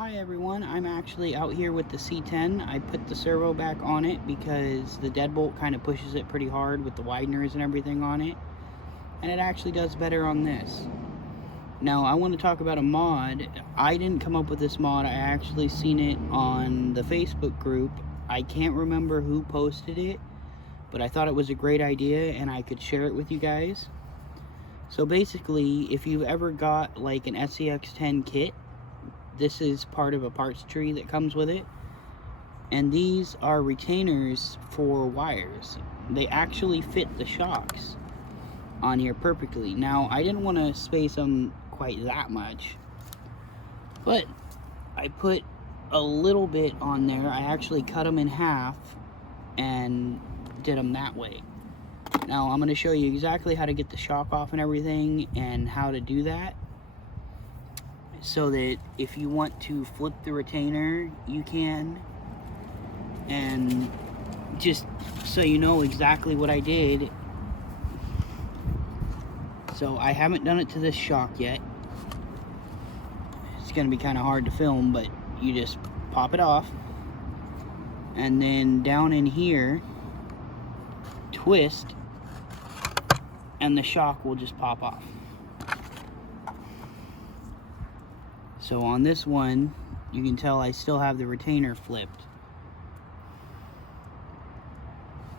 Hi everyone, I'm actually out here with the C10. I put the servo back on it because the deadbolt kind of pushes it pretty hard with the wideners and everything on it. And it actually does better on this. Now I want to talk about a mod. I didn't come up with this mod, I actually seen it on the Facebook group. I can't remember who posted it, but I thought it was a great idea and I could share it with you guys. So basically, if you've ever got like an Scx10 kit, this is part of a parts tree that comes with it, and these are retainers for wires. They actually fit the shocks on here perfectly. Now I didn't want to space them quite that much, but I put a little bit on there. I actually cut them in half and did them that way. Now I'm going to show you exactly how to get the shock off and everything, and how to do that, so that if you want to flip the retainer, you can. And just so you know exactly what I did. So I haven't done it to this shock yet. It's going to be kind of hard to film, but you just pop it off. And then down in here, twist, and the shock will just pop off. So on this one, you can tell I still have the retainer flipped.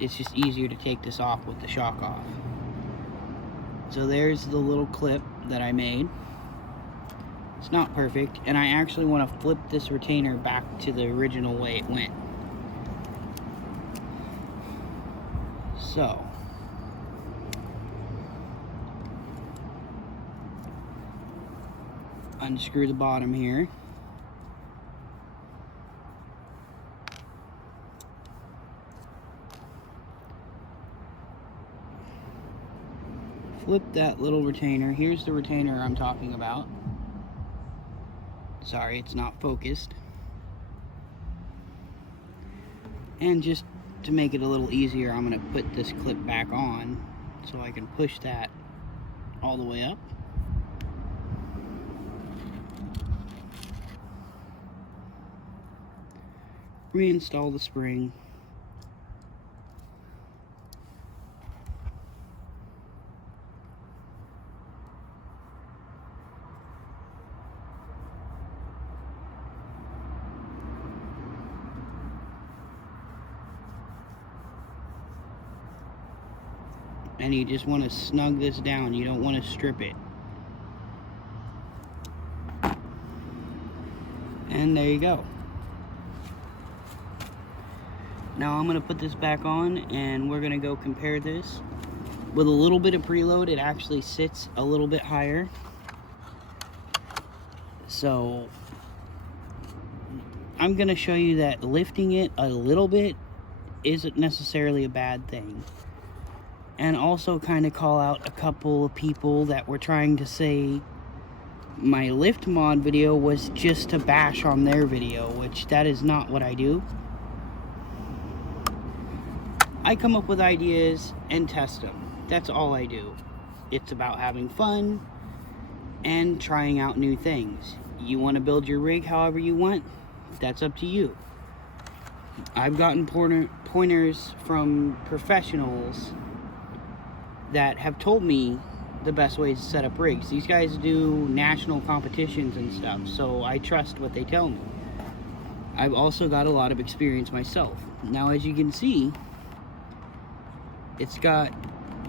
It's just easier to take this off with the shock off. So there's the little clip that I made. It's not perfect, and I actually want to flip this retainer back to the original way it went. So unscrew the bottom here. Flip that little retainer. Here's the retainer I'm talking about. Sorry, it's not focused. And just to make it a little easier, I'm going to put this clip back on so I can push that all the way up. Reinstall the spring. And you just want to snug this down. You don't want to strip it. And there you go. Now I'm going to put this back on, and we're going to go compare this. With a little bit of preload, it actually sits a little bit higher. So I'm going to show you that lifting it a little bit isn't necessarily a bad thing. And also kind of call out a couple of people that were trying to say my lift mod video was just to bash on their video, which that is not what I do. I come up with ideas and test them. That's all I do. It's about having fun and trying out new things. You want to build your rig however you want, that's up to you. I've gotten pointers from professionals that have told me the best ways to set up rigs. These guys do national competitions and stuff, so I trust what they tell me. I've also got a lot of experience myself. Now, as you can see, it's got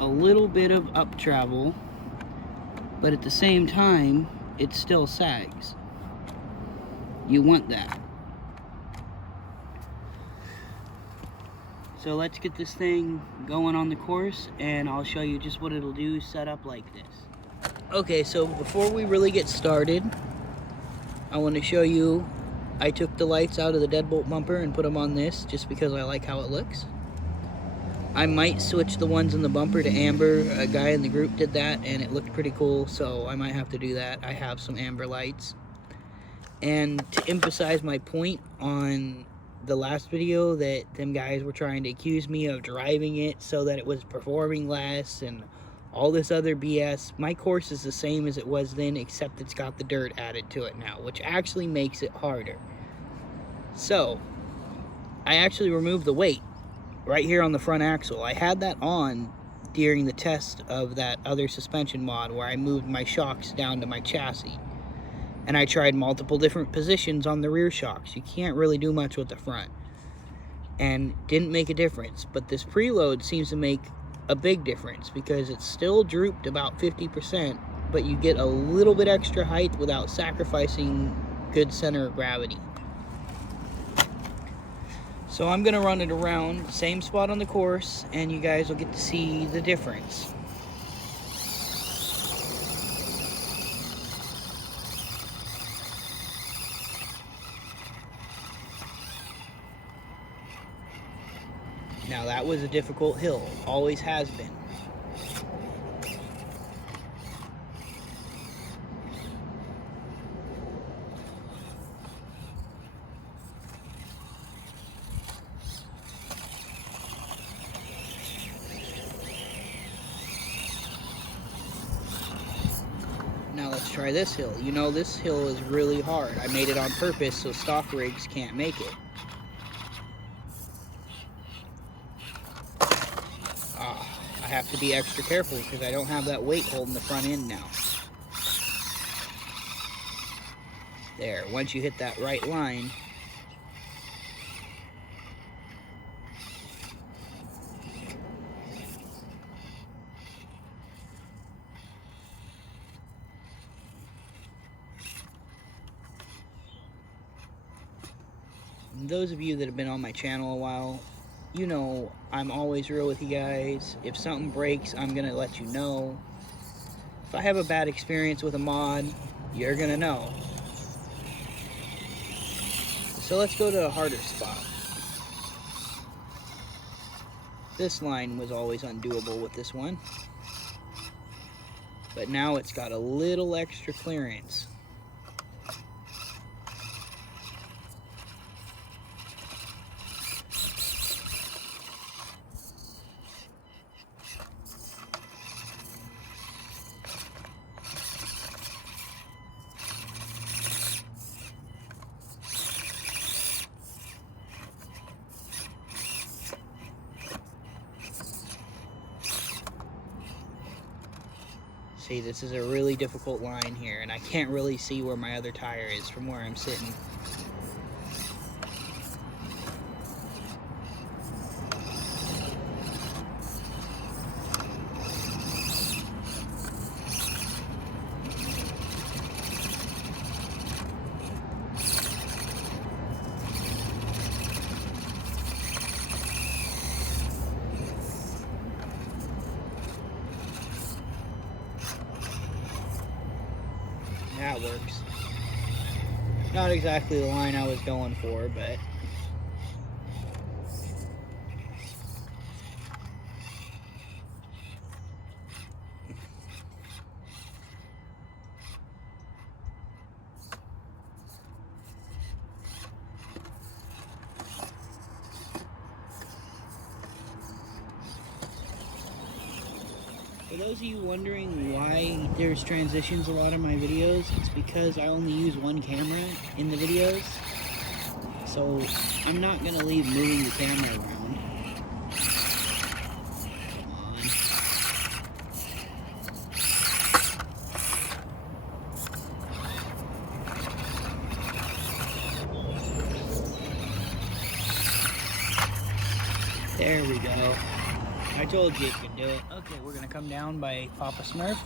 a little bit of up travel, but at the same time, it still sags. You want that. So let's get this thing going on the course, and I'll show you just what it'll do set up like this. Okay, so before we really get started, I want to show you, I took the lights out of the deadbolt bumper and put them on this just because I like how it looks. I might switch the ones in the bumper to amber. A guy in the group did that and it looked pretty cool, so I might have to do that. I have some amber lights. And to emphasize my point on the last video, that them guys were trying to accuse me of driving it so that it was performing less and all this other BS. My course is the same as it was then, except it's got the dirt added to it now, which actually makes it harder. So, I actually removed the weight right here on the front axle. I had that on during the test of that other suspension mod where I moved my shocks down to my chassis. And I tried multiple different positions on the rear shocks. You can't really do much with the front. And didn't make a difference. But this preload seems to make a big difference because it's still drooped about 50%, but you get a little bit extra height without sacrificing good center of gravity. So I'm gonna run it around, same spot on the course, and you guys will get to see the difference. Now that was a difficult hill, always has been. Now let's try this hill. You know, this hill is really hard. I made it on purpose so stock rigs can't make it. I have to be extra careful because I don't have that weight holding the front end now. There, once you hit that right line, and those of you that have been on my channel a while, you know I'm always real with you guys. If something breaks, I'm gonna let you know. If I have a bad experience with a mod, you're gonna know. So let's go to a harder spot. This line was always undoable with this one, but now it's got a little extra clearance. See, this is a really difficult line here, and I can't really see where my other tire is from where I'm sitting. That works. Not exactly the line I was going for, but for those of you wondering why there's transitions a lot of my videos, it's because I only use one camera in the videos. So I'm not going to leave moving the camera around. There we go. I told you it could do it. Okay, we're gonna come down by Papa Smurf,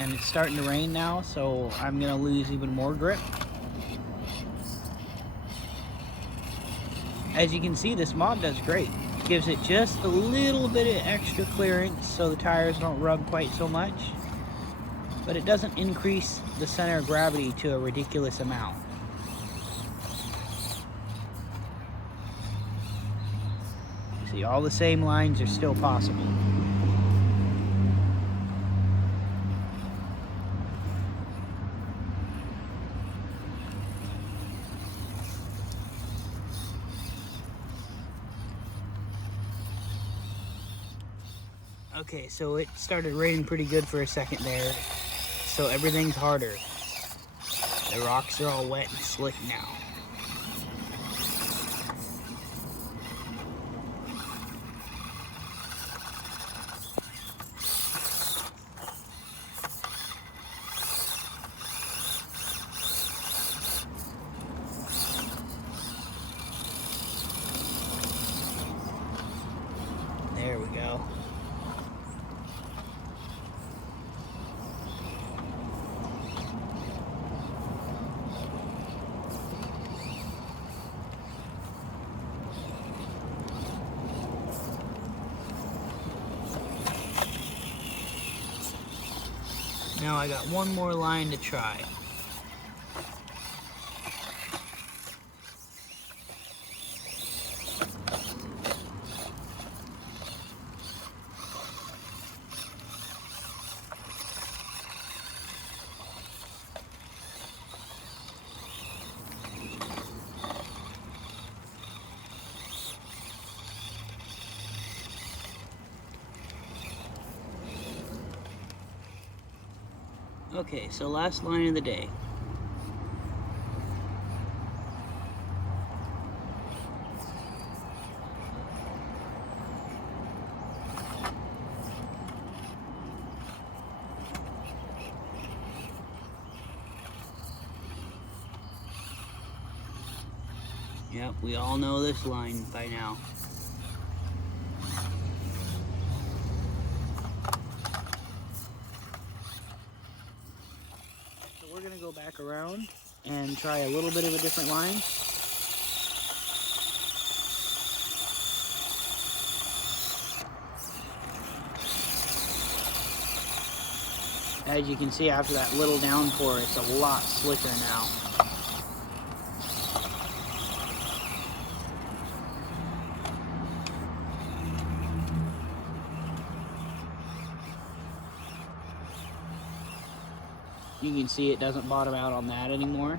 and it's starting to rain now, so I'm gonna lose even more grip. As you can see, this mod does great. Gives it just a little bit of extra clearance so the tires don't rub quite so much, but it doesn't increase the center of gravity to a ridiculous amount. See, all the same lines are still possible. Okay, so it started raining pretty good for a second there, so everything's harder. The rocks are all wet and slick now. There we go. Now I got one more line to try. Okay, so last line of the day. Yep, we all know this line by now. So we're gonna go back around and try a little bit of a different line. As you can see, after that little downpour, it's a lot slicker now. You can see it doesn't bottom out on that anymore.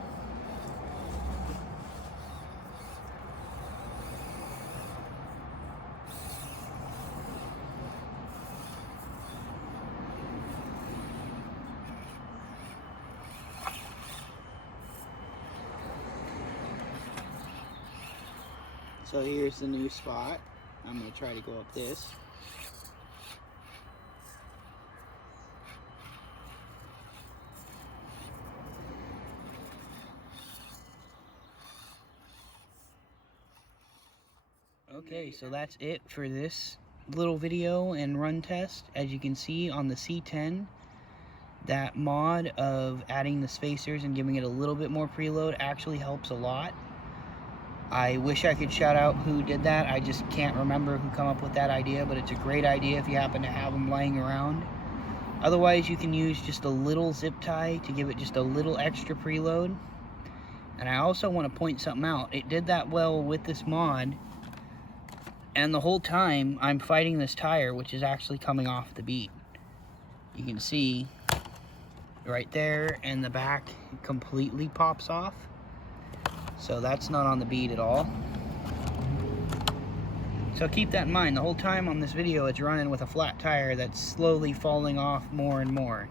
So here's the new spot. I'm going to try to go up this. Okay, so that's it for this little video and run test. As you can see on the C10, that mod of adding the spacers and giving it a little bit more preload actually helps a lot. I wish I could shout out who did that. I just can't remember who come up with that idea, but it's a great idea if you happen to have them laying around. Otherwise, you can use just a little zip tie to give it just a little extra preload. And I also want to point something out. It did that well with this mod, and the whole time I'm fighting this tire, which is actually coming off the bead. You can see right there, and the back completely pops off. So that's not on the bead at all. So keep that in mind. The whole time on this video, it's running with a flat tire that's slowly falling off more and more.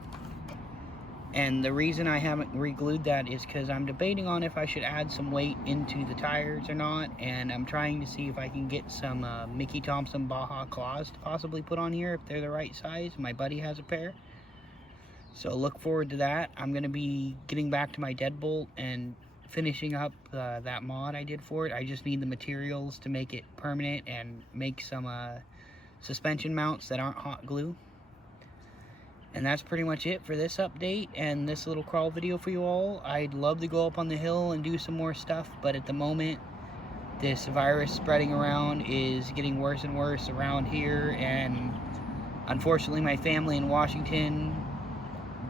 And the reason I haven't re-glued that is because I'm debating on if I should add some weight into the tires or not. And I'm trying to see if I can get some Mickey Thompson Baja claws to possibly put on here if they're the right size. My buddy has a pair. So look forward to that. I'm going to be getting back to my deadbolt and finishing up that mod I did for it. I just need the materials to make it permanent and make some suspension mounts that aren't hot glue. And that's pretty much it for this update and this little crawl video for you all. I'd love to go up on the hill and do some more stuff, but at the moment this virus spreading around is getting worse and worse around here, and unfortunately my family in Washington,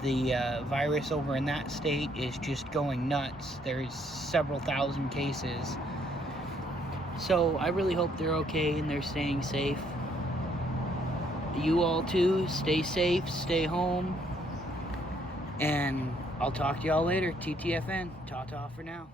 the virus over in that state is just going nuts. There's several thousand cases. So I really hope they're okay and they're staying safe. You all too, stay safe, stay home. And I'll talk to y'all later. TTFN. Ta-ta for now.